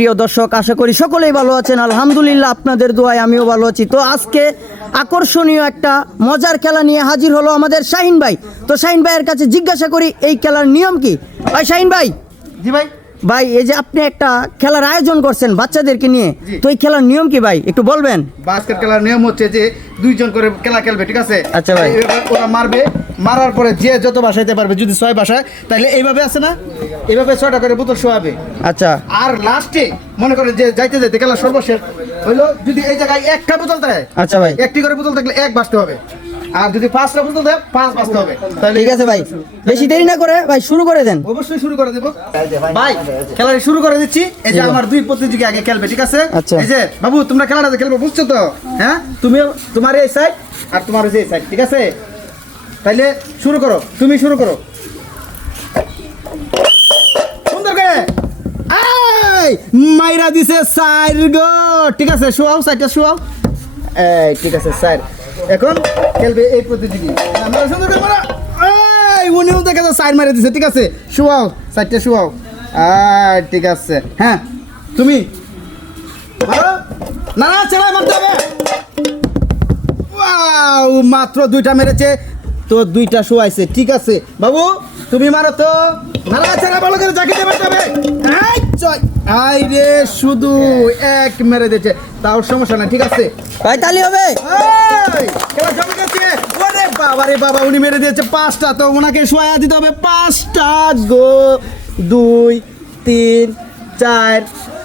প্রিয় দর্শক, আশা করি সকলেই ভালো আছেন। আলহামদুলিল্লাহ, আপনাদের দোয়ায় আমিও ভালো আছি। তো আজকে আকর্ষণীয় একটা মজার খেলা নিয়ে হাজির হলো আমাদের শাহিন ভাই। তো শাহিন ভাইয়ের কাছে জিজ্ঞাসা করি এই খেলার নিয়ম কি। ভাই শাহিন ভাই। জি ভাই। ভাই, এই যে আপনি একটা খেলার আয়োজন করছেন বাচ্চাদেরকে নিয়ে, তো এই খেলার নিয়ম কি ভাই একটু বলবেন? বাস্কেট খেলার নিয়ম হচ্ছে যে দুইজন করে খেলা খেলবে, ঠিক আছে? আচ্ছা ভাই। ওরা মারবে, মারার পরে যে যত বাসাইতে পারবে, যদি 6 বাসায় তাহলে এইভাবে আছে না, এইভাবে 6টা করে বোতল শোয়াবে। আচ্ছা। আর লাস্টে মনে করেন যে যাইতে যাইতে খেলা সর্বশেষ হইলো, যদি এই জায়গায় একটা বোতল থাকে, আচ্ছা ভাই, একটি করে বোতল থাকলে 1 বাজতে হবে। আর যদি 5টা বোতল থাকে 5 বাজতে হবে। তাহলে ঠিক আছে ভাই, বেশি দেরি না করে ভাই শুরু করে দেন। অবশ্যই শুরু করে দেব ভাই। খেলাটা শুরু করে দিচ্ছি। এই যে আমার দুই প্রতিযোগী আগে খেলবে, ঠিক আছে? আচ্ছা। এই যে বাবু, তোমরা খেলাটা খেলবে, বুঝছো তো? হ্যাঁ, তুমি তোমার এই সাইড আর তোমার এই সাইড, ঠিক আছে? তাইলে শুরু করো, তুমি শুরু করো। সুন্দর করে এই মাইরা দিছে সাইড গো, ঠিক আছে? শোয়াও, সাইডটা শোয়াও। এই ঠিক আছে সাইড। এখন খেলবে এই প্রতিযোগী। আমরা সুন্দর করে মারা। এই উনিও দেখা যায় সাইড মারা দিছে, ঠিক আছে? শোয়াও, সাইডটা শোয়াও। ঠিক আছে। হ্যাঁ, তুমি মারো। না না, ছেড়ে মারতে হবে। ওয়াও, মাত্র 2টা মেরেছে তো 2টা শোয়াইছে, ঠিক আছে? বাবু তুমি মারো তো। না না, ছেড়ে ভালো করে জাকিতে মারতে হবে। এই জয়। আই রে, শুধু 1 মেরে দিয়েছে, তাও সমস্যা না, ঠিক আছে? ভাই তালি হবে। এই, খেলা জমে গেছে। ওরে বাবা রে বাবা, উনি মেরে দিয়েছে 5টা, তো ওনাকে শোয়া দিতে হবে 5টা গো। 2 3 4,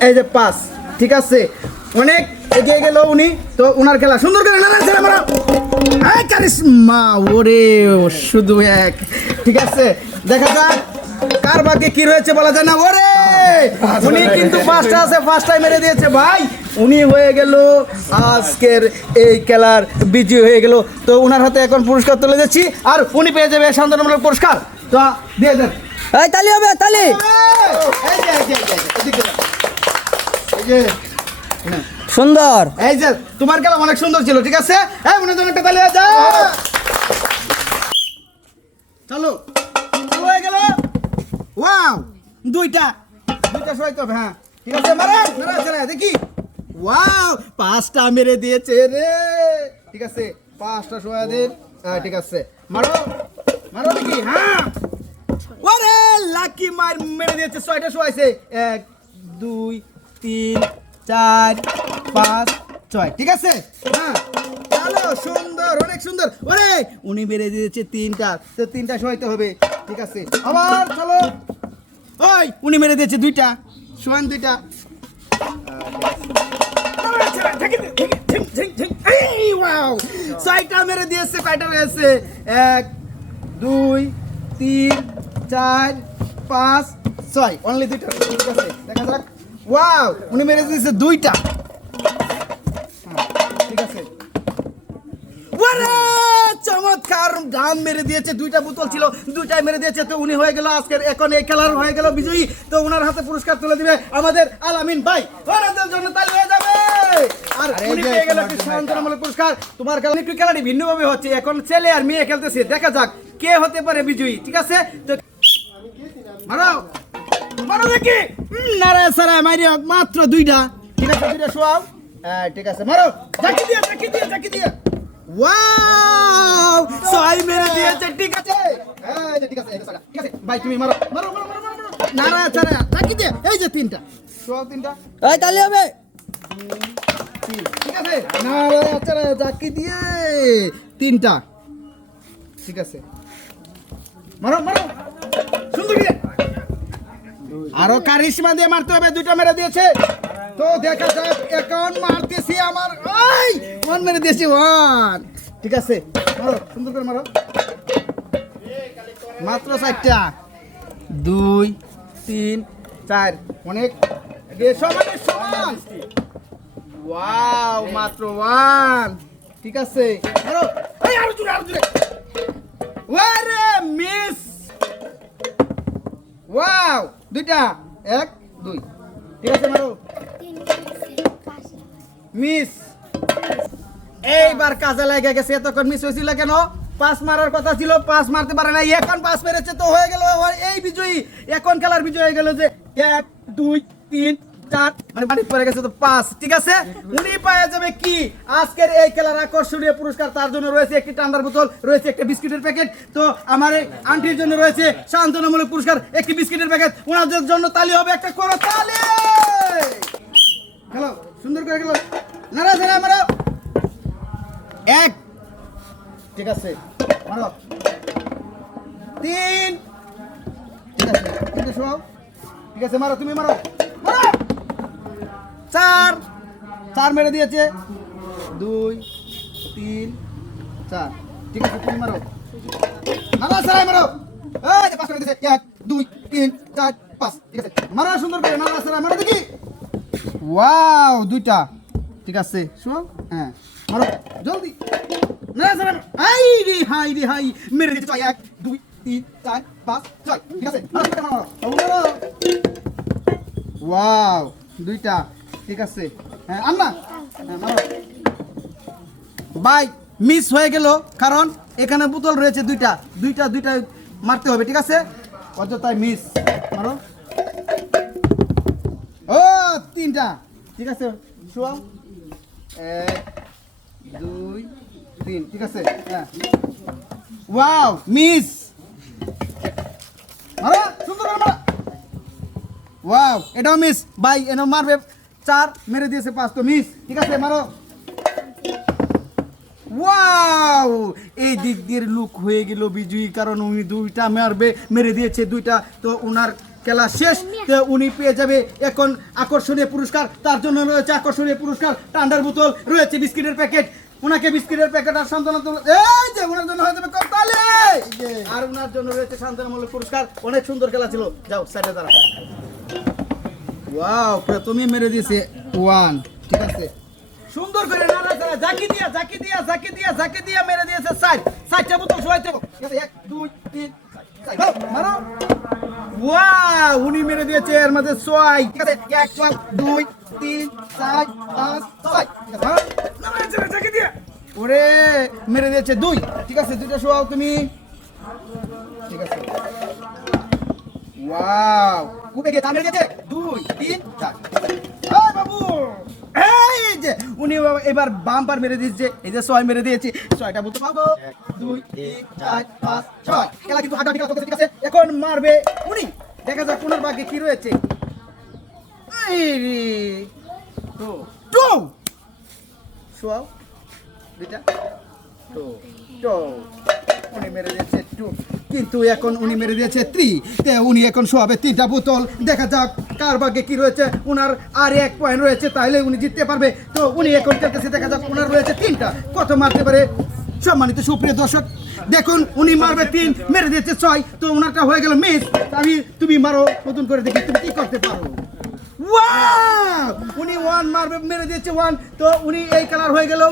এই যে 5, ঠিক আছে? অনেক এগিয়ে গেল উনি, তো ওনার খেলা সুন্দর করে না ছেড়ে মারো। এই কারিশমা, ওরে শুধু 1, ঠিক আছে? দেখা যাক কার ভাগ্যে কি রয়েছে বলা যায় না। ওরে উনি কিন্তু 5টা আছে, 5টাই মেরে দিয়েছে ভাই। উনি হয়ে গেল আজকের এই খেলার বিজয়ী হয়ে গেল। তো ওনার হাতে এখন পুরস্কার তুলে দিচ্ছি, আর উনি পেয়ে যাবে সান্ত্বনামূলক পুরস্কার। তো দিয়ে দেন। এই তালি হবে, তালি। এই যে না, সুন্দর। এই যে তোমার খেলা অনেক সুন্দর ছিল, ঠিক আছে? এই মনে জন্য একটা তালি হয়ে যা। চলো, চলো হয়ে গেল। ওয়াও, 2টা সহায়তা হবে। হ্যাঁ, ঠিক আছে? মারা মারা ছেড়ে দেখি। ওয়াও, 5টা মেরে দিয়েছে রে, ঠিক আছে? 5টা সহায় দেন। ঠিক আছে, মারো মারো দেখি। হ্যাঁ, ওরে লাকি মার মেরে দিয়েছে, 6টা শোয়াইছে। 1 2 3 4 5 6, ঠিক আছে? হ্যাঁ, চলো, সুন্দর, অনেক সুন্দর। ওরে উনি মেরে দিয়েছে 3টা, তো 3টা শোয়াইতে হবে, ঠিক আছে? আবার চলো। ওই উনি মেরে দিয়েছে 2টা, শোয়ান 2টা। ছয়টা মেরে দিয়েছে, কয়টা রয়েছে? 1 2 3 4 5 6, অনলি 2টা, ঠিক আছে? দেখা যাক। ওয়াও, উনি মেরে দিয়েছে 2টা, ঠিক আছে? ওরে চমৎকার দাম মেরে দিয়েছে, 2টা বোতল ছিল, 2টাই মেরে দিয়েছে, তো উনি হয়ে গেল আজকের এখন এই খেলার হয়ে গেল বিজয়ী। তো ওনার হাতে পুরস্কার তুলে দিবে আমাদের আলামিন ভাই। ওনাদের জন্য তালি হয়ে যাবে। আর উনি পেয়ে গেল একটি সান্ত্বনামূলক পুরস্কার। তোমার খেলা একটু খেলাটি ভিন্নভাবে হচ্ছে, এখন ছেলে আর মেয়ে খেলতেছে, দেখা যাক কে হতে পারে বিজয়ী, ঠিক আছে? তো মারো মারো দেখি। নারে সারা মারি, মাত্র 2টা, ঠিক আছে? 2টা শোয়াও। ঠিক আছে, মারো, জাকি দিয়ে জাকি দিয়ে জাকি দিয়ে। ওয়াও, 6 মেরে দিয়েছে, ঠিক আছে? এই যে ঠিক আছে, ঠিক আছে ভাই, তুমি মারো মারো মারো মারো মারো। নারা ছাড়া জাকি দিয়ে, এই যে 3টা শোয়াও, 3টা। এই তালি হবে। ঠিক আছে, নারা ছাড়া জাকি দিয়ে 3টা, ঠিক আছে? মারো মারো, সুন্দর করে। আরো কারিশমা দিয়ে মারতে হবে, 2টা মেরে দিয়েছে। তো দেখা যাক, এখন মারতেছি আমার। ওই 1 মেরে দিয়েছি, 1, ঠিক আছে? মারো, সুন্দর করে মারো। মাত্র 4টা, 2 3 4, অনেক সমান সমান। ওয়াও, মাত্র 1, ঠিক আছে? মারো, এই আরো জোরে আরো জোরে। ওরে মিস। ওয়াও, 2টা, 1 2, ঠিক আছে? মারো, মিস। এইবার কাজে লেগে গেছে, এতক্ষণ মিস হয়েছিল কেন? 5 মারার কথা ছিল, 5 মারতে পারে না, এখন 5 মেরেছে, তো হয়ে গেল এই বিজয়ী। এখন খেলার বিজয় হয়ে গেল যে 1 2 3 4 মানে বাড়ি পড়ে গেছে তো 5 ঠিক আছে উনি পাওয়া যাবে কি আজকের এই খেলার আকর্ষণীয় পুরস্কার তার জন্য রয়েছে একটি ঠান্ডার বোতল রয়েছে একটা বিস্কিটের প্যাকেট তো আমার এই আন্টির জন্য রয়েছে সান্ত্বনামূলক পুরস্কার একটি বিস্কিটের প্যাকেট ওনাদের জন্য তালি হবে একটা করো তালি হ্যালো সুন্দর করে গেল নারা নারা মারো এক ঠিক আছে মারো 3 ঠিক আছে তিনটে শোও ঠিক আছে মারো তুমি মারো মারো 4 4 মেরে দিয়েছে 2 3 4 ঠিক আছে তুমি মারো মারো সারাই মারো এই যে পাঁচ করে দিয়েছে 1 2 3 4 5 ঠিক আছে মারো সুন্দর করে মারো সারাই মারো দেখি ওয়াও দুইটা ঠিক আছে শোনো হ্যাঁ মারো জলদি না সারাই হাই রে হাই মেরে দিয়েছে 1 2 3 4 5 6 ঠিক আছে মারো মারো ওয়াও দুইটা ঠিক আছে হ্যাঁ আন্না হ্যাঁ মারো বাই মিস হয়ে গেল কারণ এখানে বোতল রয়েছে দুইটা মারতে হবে ঠিক আছে অযথাই মিস মারো ও তিনটা ঠিক আছে শোয়াও 1 2 3 ঠিক আছে হ্যাঁ ওয়াও মিস মারো সুন্দর করে মারো ওয়াও এটাও মিস ভাই এনো মারবে 4 মেরে দিয়েছে 5 তো মিস ঠিক আছে মারো ওয়াও এই দিক দিয়ে লুক হয়ে গেল বিজয়ী কারণ উনি দুইটা মেরে দিয়েছে দুইটা তো ওনার খেলা শেষ তো উনি পেয়ে যাবে এখন আকর্ষণীয় পুরস্কার তার জন্য রয়েছে আকর্ষণীয় পুরস্কার ঠান্ডার বোতল রয়েছে বিস্কিটের প্যাকেট ওনাকে বিস্কিটের প্যাকেট আর সান্ত্বনা এই যে ওনার জন্য হয়ে যাবে করতালি আর ওনার জন্য রয়েছে সান্ত্বনামূলক পুরস্কার অনেক সুন্দর খেলা ছিল যাও সাইডে দাঁড়া ওয়াও প্রথমে মেরে দিয়েছে 1 ঠিক আছে সুন্দর করে নাড়াচাড়া জাকি দিয়া মেরে দিয়েছে সাইডটা বোতল শোয়াইতে ঠিক আছে 1 2 3 4 মারো ওয়াও উনি মেরে দিয়েছে এর মধ্যে 6 ঠিক আছে 1 2 3 4 5 6 ঠিক আছে নাড়াচাড়া জাকি দিয়া ওরে মেরে দিয়েছে 2 ঠিক আছে দুইটা শোয়াও তুমি ঠিক আছে ওয়াও কুপে গিয়ে মেরে দিয়েছে 2 3 4 এই বাবু এই যে উনি এবার বাম্পার মেরে দিয়েছে এই যে 6 মেরে দিয়েছে 6টা বলতে পাবো 1 2 3 4 5 6 খেলা কিন্তু হাঁটাহাঁটি করতে ঠিক আছে এখন মারবে উনি দেখা যাক কোনার ভাগ্যে কি রয়েছে এই রে টু শোয়াও দুইটা টু উনি মেরে দিয়েছে 2 কিন্তু এখন উনি মেরে দিয়েছে 3 তে উনি এখন শোয়াবে 3টা বোতল দেখা যাক কার ভাগ্যে কি রয়েছে উনার আর 1 পয়েন্ট রয়েছে তাহলে উনি জিততে পারবে তো উনি এখন খেলতেছে দেখা যাক উনার রয়েছে 3টা কত মারতে পারে সম্মানিত সুপ্রিয় দর্শক দেখুন উনি মারবে 3 মেরে দিয়েছে 6 তো উনারটা হয়ে গেল মিস তুমি মারো নতুন করে দেখি তুমি কি করতে পারো ওয়াও উনি 1 মারবে মেরে দিয়েছে 1 তো উনি এই কালার হয়ে গেল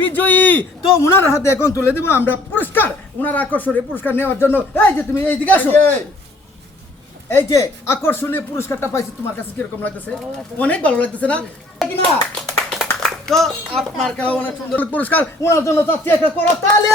বিজয়ী তো উনার হাতে এখন তুলে দিব আমরা পুরস্কার উনার আকর্ষণীয় পুরস্কার নেওয়ার জন্য এই যে তুমি এইদিকে আসো এই যে আকর্ষণীয় পুরস্কারটা পাইছি তোমার কাছে কিরকম লাগতেছে অনেক ভালো লাগতেছে না কি না তো আপনার কাছে অনেক সুন্দর পুরস্কার ওনার জন্য চাচ্ছি একটা করতালি